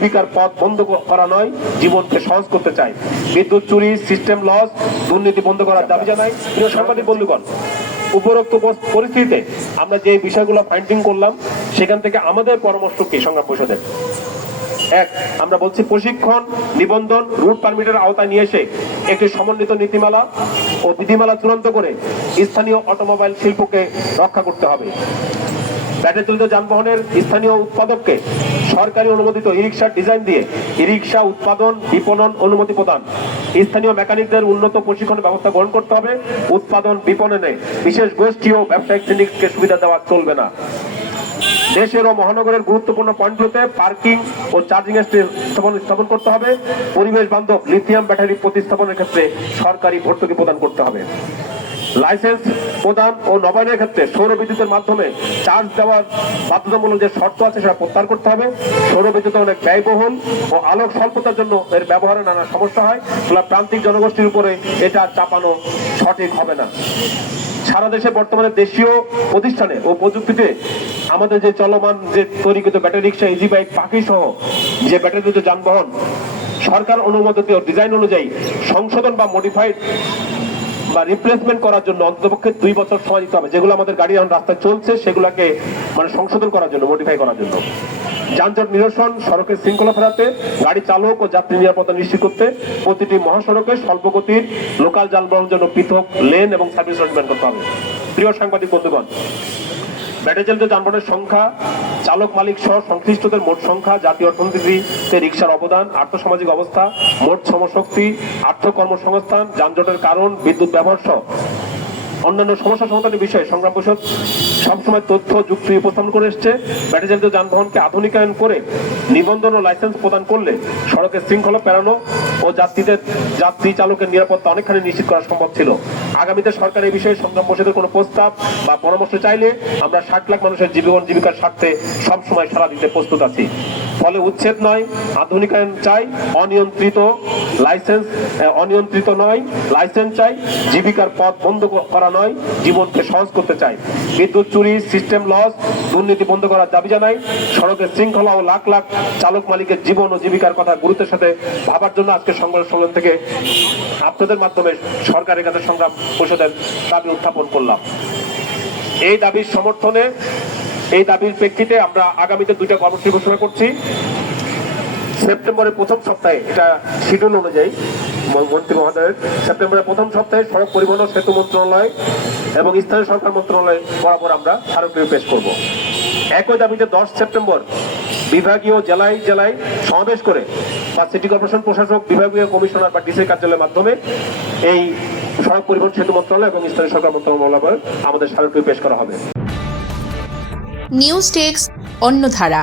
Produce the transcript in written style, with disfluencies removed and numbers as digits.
জীবিকার পথ বন্ধ করা নয়, জীবনকে সহজ করতে চাই। বিদ্যুৎ চুরি, সিস্টেম লস, দুর্নীতি বন্ধ করার দাবি জানাই। প্রিয় সাংবাদিক বন্ধুগণ, উপরোক্ত পরিস্থিতিতে আমরা যে বিষয়গুলো ফাইন্ডিং করলাম সেখান থেকে আমাদের পরামর্শ কি সংগ্রাম পরিষদের? এক, আমরা বলছি প্রশিক্ষণ, নিবন্ধন, রুট পারমিটের আওতায় নিয়ে এসে একটি সমন্বিত নীতিমালা ও বিধিমালা চূড়ান্ত করে স্থানীয় অটোমোবাইল শিল্পকে রক্ষা করতে হবে। ব্যাটারি চালিত যানবাহনের স্থানীয় উৎপাদককে সরকারি অনুমোদিত ই রিক্সার ডিজাইন দিয়ে ই রিক্সা উৎপাদন, বিপণন অনুমতি প্রদান। স্থানীয় মেকানিকদের উন্নত প্রশিক্ষণের ব্যবস্থা গ্রহণ করতে হবে। উৎপাদন, বিপণনে বিশেষ গোষ্ঠী ও ব্যবসায়িক শ্রেণীকে সুবিধা দেওয়া চলবে না। দেশের ও মহানগরের গুরুত্বপূর্ণ পয়েন্টগুলোতে পার্কিং ও চার্জিং স্থাপন করতে হবে। পরিবেশ বান্ধব লিথিয়াম ব্যাটারি প্রতিস্থাপনের ক্ষেত্রে সরকারি ভর্তুকি প্রদান করতে হবে। লাইসেন্স প্রদান ও নবায়নের ক্ষেত্রে সৌর বিদ্যুতের মাধ্যমে চার্জ দেওয়ার বাধ্যতামূলক যে শর্ত আছে সেটা প্রত্যাহার করতে হবে। সৌর বিদ্যুৎ অনেক ব্যয়বহুল ও আলোক স্বল্পতার জন্য এর ব্যবহারে নানা সমস্যা হয়, ফলে প্রান্তিক জনগোষ্ঠীর উপরে এটা চাপানো সঠিক হবে না। সারা দেশে বর্তমানে দেশীয় প্রতিষ্ঠানে ও প্রযুক্তিতে আমাদের যে চলমান যে তৈরিকৃত ব্যাটারি রিক্সা, ইজি বাইক, পাখি সহ যে ব্যাটারিযুক্ত যানবাহন সরকার অনুমোদিত ডিজাইন অনুযায়ী সংশোধন বা মডিফাইড বা রিপ্লেসমেন্ট করার জন্য অন্ততপক্ষে 2 বছর সময় দিতে হবে। যেগুলো আমাদের গাড়ি এখন রাস্তায় চলছে সেগুলোকে সংশোধন করার জন্য, মডিফাই করার জন্য। যানজট নিরসন, সড়কের শৃঙ্খলা ফেরাতে, গাড়ি চালক ও যাত্রী নিরাপত্তা নিশ্চিত করতে প্রতিটি মহাসড়কে স্বল্পগতির লোকাল যানবাহনের জন্য পৃথক লেন এবং সার্ভিস অ্যারেঞ্জমেন্ট করতে হবে। প্রিয় সাংবাদিক বন্ধুগণ, ব্যাটারি চালিত যানবাহনের সংখ্যা, চালক মালিক সহ সংশ্লিষ্টদের মোট সংখ্যা, জাতীয় অর্থনীতিতে রিক্সার অবদান, আর্থসামাজিক অবস্থা, মোট শ্রমশক্তি, আর্থ কর্মসংস্থান, যানজটের কারণ, বিদ্যুৎ ব্যবহার সহ অন্যান্য সমস্যা সমাধানের বিষয়ে সংগ্রাম পরিষদ সবসময় তথ্য যুক্তি উপস্থাপন করে এসছে। ব্যাটারি চালিত যানবাহনকে আধুনিকায়ন করে নিবন্ধন ও লাইসেন্স প্রদান করলে সড়কের শৃঙ্খলা পেরানো ও যাত্রী চালকের নিরাপত্তা অনেকখানি নিশ্চিত করা সম্ভব ছিল। আগামীতে সরকার এই বিষয়ে সংগ্রাম পরিষদের কোনো প্রস্তাব বা পরামর্শ চাইলে আমরা 60 লাখ মানুষের জীবন জীবিকার স্বার্থে সবসময় সাড়া দিতে প্রস্তুত আছি। ফলে উচ্ছেদ নয়, আধুনিকায়ন চাই, অনিয়ন্ত্রিত নয়, লাইসেন্স চাই, জীবিকার পথ বন্ধ করা নয়, জীবনকে সহজ করতে চাই। বিদ্যুৎ চুরি, সিস্টেম লস, দুর্নীতি বন্ধ করার দাবি জানাই। সড়কের শৃঙ্খলা ও লাখ লাখ চালক মালিকের জীবন ও জীবিকার কথা গুরুত্বের সাথে ভাবার জন্য আজকে সংবাদ সম্মেলন থেকে আপনাদের মাধ্যমে সরকারের কাছে সংগ্রাম পরিষদের দাবি উত্থাপন করলাম। এই দাবির সমর্থনে, এই দাবির প্রেক্ষিতে আমরা আগামীতে 2টা কর্মসূচি ঘোষণা করছি। সেপ্টেম্বরের প্রথম সপ্তাহে, এটা শিডিউল অনুযায়ী মন্ত্রী মহোদয়ের, সেপ্টেম্বরের প্রথম সপ্তাহে সড়ক পরিবহন ও সেতু মন্ত্রণালয় এবং স্থানীয় সরকার মন্ত্রণালয় বরাবর আমরা স্মারকলিপি পেশ করব। একই দাবিতে 10 সেপ্টেম্বর বিভাগীয় জেলায় জেলায় সমাবেশ করে বা সিটি কর্পোরেশন প্রশাসক, বিভাগীয় কমিশনার বা ডিসি কার্যালয়ের মাধ্যমে এই সড়ক পরিবহন সেতু মন্ত্রণালয় এবং স্থানীয় সরকার মন্ত্রণালয় আমাদের স্মারকলিপি পেশ করা হবে। News desk, অন্যধারা।